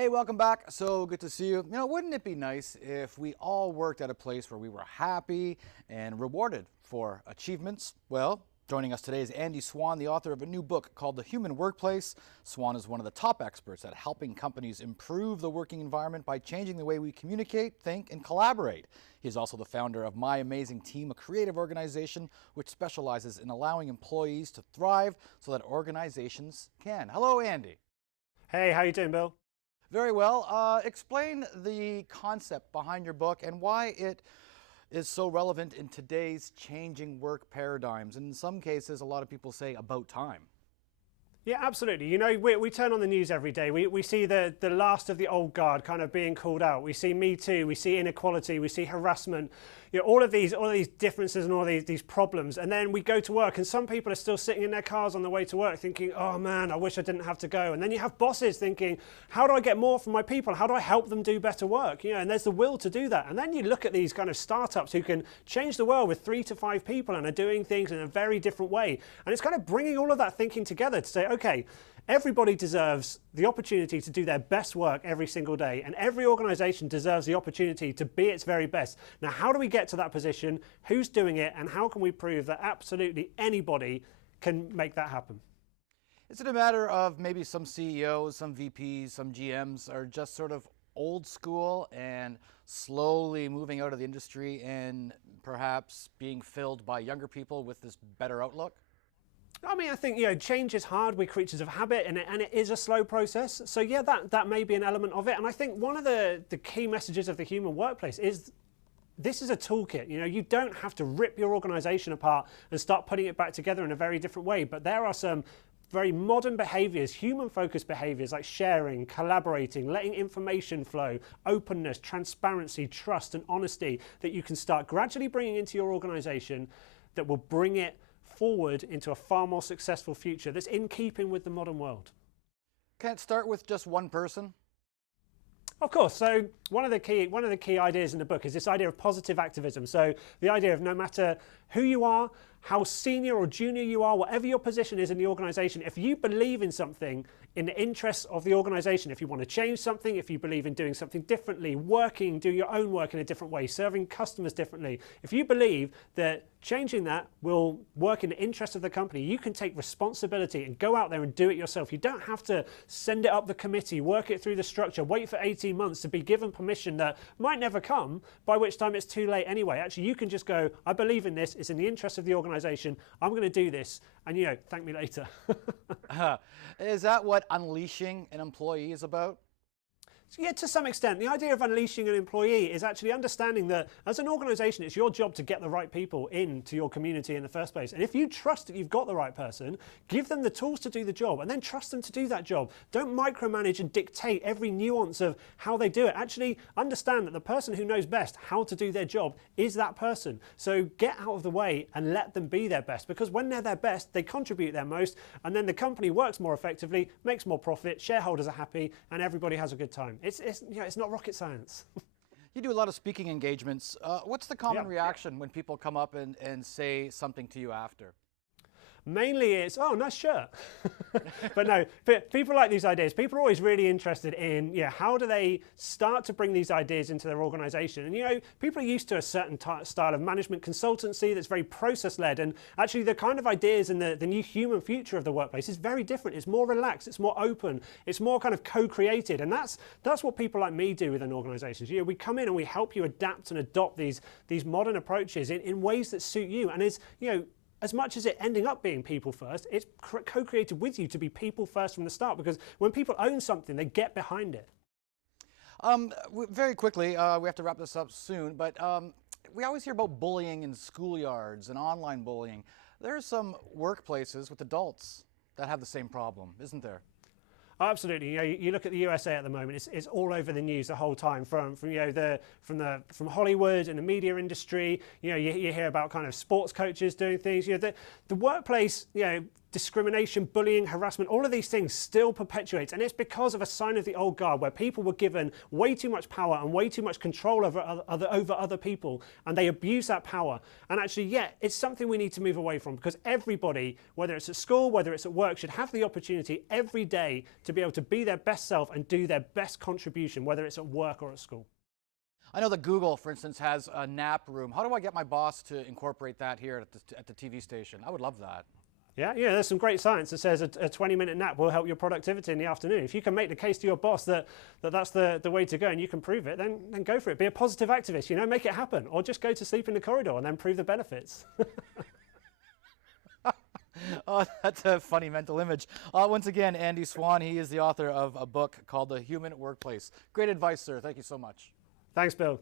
Hey, welcome back. So good to see you. Wouldn't it be nice if we all worked at a place where we were happy and rewarded for achievements? Well, joining us today is Andy Swann, the author of a new book called The Human Workplace. Swann is one of the top experts at helping companies improve the working environment by changing the way we communicate, think, and collaborate. He is also the founder of My Amazing Team, a creative organization which specializes in allowing employees to thrive so that organizations can. Hello, Andy. Hey, how you doing, Bill? Very well. Explain the concept behind your book and why it is so relevant in today's changing work paradigms. In some cases, a lot of people say about time. Yeah, absolutely. You know, we turn on the news every day. We see the last of the old guard kind of being called out. We see Me Too, we see inequality, we see harassment, all of these differences and all these problems. And then we go to work and some people are still sitting in their cars on the way to work thinking, oh man, I wish I didn't have to go. And then you have bosses thinking, how do I get more from my people? How do I help them do better work? And there's the will to do that. And then you look at these kind of startups who can change the world with 3 to 5 people and are doing things in a very different way. And it's kind of bringing all of that thinking together to say, okay, everybody deserves the opportunity to do their best work every single day, and every organization deserves the opportunity to be its very best. Now, how do we get to that position? Who's doing it? And how can we prove that absolutely anybody can make that happen? Is it a matter of maybe some CEOs, some VPs, some GMs are just sort of old school and slowly moving out of the industry and perhaps being filled by younger people with this better outlook? I mean, I think, change is hard. We're creatures of habit, and it is a slow process. So yeah, that may be an element of it. And I think one of the key messages of the human workplace is this is a toolkit. You don't have to rip your organization apart and start putting it back together in a very different way. But there are some very modern behaviors, human-focused behaviors like sharing, collaborating, letting information flow, openness, transparency, trust, and honesty that you can start gradually bringing into your organization that will bring it forward into a far more successful future that's in keeping with the modern world. Can it start with just one person? Of course. So one of the key ideas in the book is this idea of positive activism. So the idea of no matter who you are, how senior or junior you are, whatever your position is in the organization, if you believe in something in the interests of the organization, if you want to change something, if you believe in doing something differently, do your own work in a different way, serving customers differently, if you believe that changing that will work in the interest of the company, you can take responsibility and go out there and do it yourself. You don't have to send it up the committee, work it through the structure, wait for 18 months to be given permission that might never come, by which time it's too late anyway. Actually, you can just go, I believe in this, it's in the interest of the organization, I'm going to do this, and thank me later. Is that what unleashing an employee is about? So yeah, to some extent. The idea of unleashing an employee is actually understanding that as an organization, it's your job to get the right people into your community in the first place. And if you trust that you've got the right person, give them the tools to do the job and then trust them to do that job. Don't micromanage and dictate every nuance of how they do it. Actually understand that the person who knows best how to do their job is that person. So get out of the way and let them be their best, because when they're their best, they contribute their most, and then the company works more effectively, makes more profit, shareholders are happy, and everybody has a good time. It's not rocket science. You do a lot of speaking engagements. What's the common reaction when people come up and say something to you after? Mainly it's, oh, nice shirt. But no, people like these ideas. People are always really interested in, how do they start to bring these ideas into their organization? And, people are used to a certain style of management consultancy that's very process-led. And actually the kind of ideas in the new human future of the workplace is very different. It's more relaxed, it's more open, it's more kind of co-created. And that's what people like me do within organizations. We come in and we help you adapt and adopt these modern approaches in ways that suit you. And it's, as much as it ending up being people first, it's co-created with you to be people first from the start, because when people own something, they get behind it. Very quickly, we have to wrap this up soon, but we always hear about bullying in schoolyards and online bullying. There are some workplaces with adults that have the same problem, isn't there? Absolutely. You look at the USA at the moment. It's all over the news the whole time. From Hollywood and the media industry. You hear about kind of sports coaches doing things. The workplace. discrimination, bullying, harassment, all of these things still perpetuates. And it's because of a sign of the old guard where people were given way too much power and way too much control over other people, and they abuse that power. And actually, yeah, it's something we need to move away from, because everybody, whether it's at school, whether it's at work, should have the opportunity every day to be able to be their best self and do their best contribution, whether it's at work or at school. I know that Google, for instance, has a nap room. How do I get my boss to incorporate that here at the TV station? I would love that. Yeah, there's some great science that says a 20-minute nap will help your productivity in the afternoon. If you can make the case to your boss that's the way to go and you can prove it, then go for it. Be a positive activist, make it happen. Or just go to sleep in the corridor and then prove the benefits. Oh, that's a funny mental image. Once again, Andy Swann, he is the author of a book called The Human Workplace. Great advice, sir. Thank you so much. Thanks, Bill.